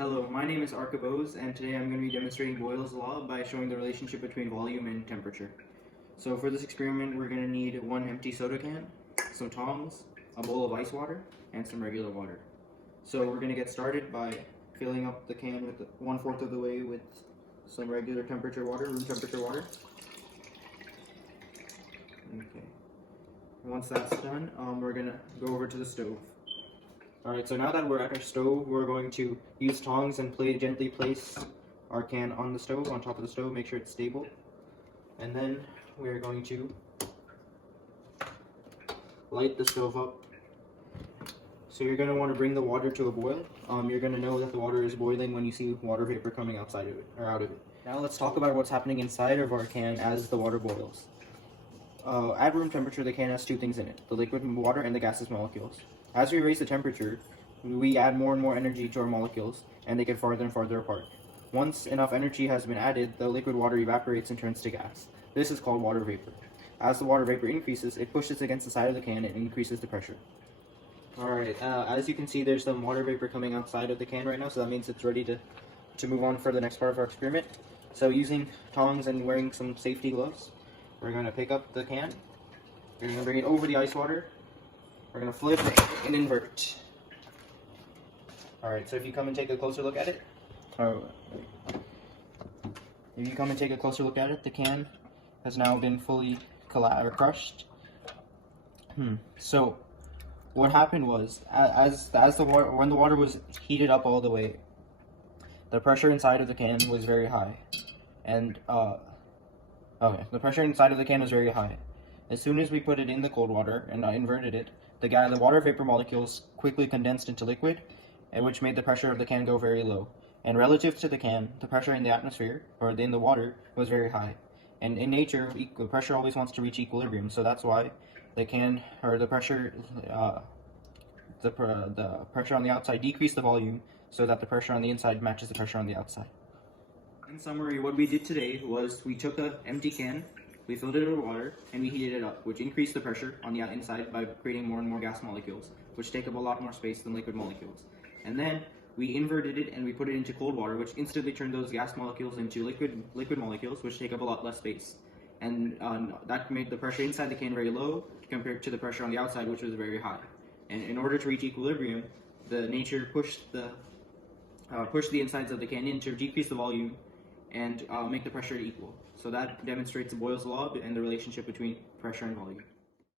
Hello, my name is Archibos, and today I'm going to be demonstrating Boyle's law by showing the relationship between volume and temperature. So for this experiment, we're going to need one empty soda can, some tongs, a bowl of ice water, and some regular water. So we're going to get started by filling up the can with 1/4 of the way with some regular temperature water, room temperature water. Okay. Once that's done, we're going to go over to the stove. Alright, so now that we're at our stove, we're going to use tongs and gently place our can on the stove, on top of the stove, make sure it's stable. And then we're going to light the stove up. So you're going to want to bring the water to a boil. You're going to know that the water is boiling when you see water vapor coming outside of it, or out of it. Now let's talk about what's happening inside of our can as the water boils. At room temperature, the can has two things in it, the liquid water and the gaseous molecules. As we raise the temperature, we add more and more energy to our molecules, and they get farther and farther apart. Once enough energy has been added, the liquid water evaporates and turns to gas. This is called water vapor. As the water vapor increases, it pushes against the side of the can and increases the pressure. Alright, as you can see, there's some water vapor coming outside of the can right now, so that means it's ready to move on for the next part of our experiment. So using tongs and wearing some safety gloves, we're going to pick up the can, we're going to bring it over the ice water, we're going to flip and invert. Alright, so if you come and take a closer look at it, the can has now been fully crushed. So what happened was, when the water was heated up all the way, the pressure inside of the can was very high, and the pressure inside of the can was very high. As soon as we put it in the cold water and inverted it, the water vapor molecules quickly condensed into liquid, and which made the pressure of the can go very low. And relative to the can, the pressure in the atmosphere, or in the water, was very high. And in nature, pressure always wants to reach equilibrium, so that's why the pressure on the outside decreased the volume, so that the pressure on the inside matches the pressure on the outside. In summary, what we did today was we took an empty can, we filled it with water, and we heated it up, which increased the pressure on the inside by creating more and more gas molecules, which take up a lot more space than liquid molecules. And then we inverted it and we put it into cold water, which instantly turned those gas molecules into liquid molecules, which take up a lot less space. And that made the pressure inside the can very low compared to the pressure on the outside, which was very high. And in order to reach equilibrium, nature pushed the insides of the can in to decrease the volume and make the pressure equal. So that demonstrates Boyle's law and the relationship between pressure and volume.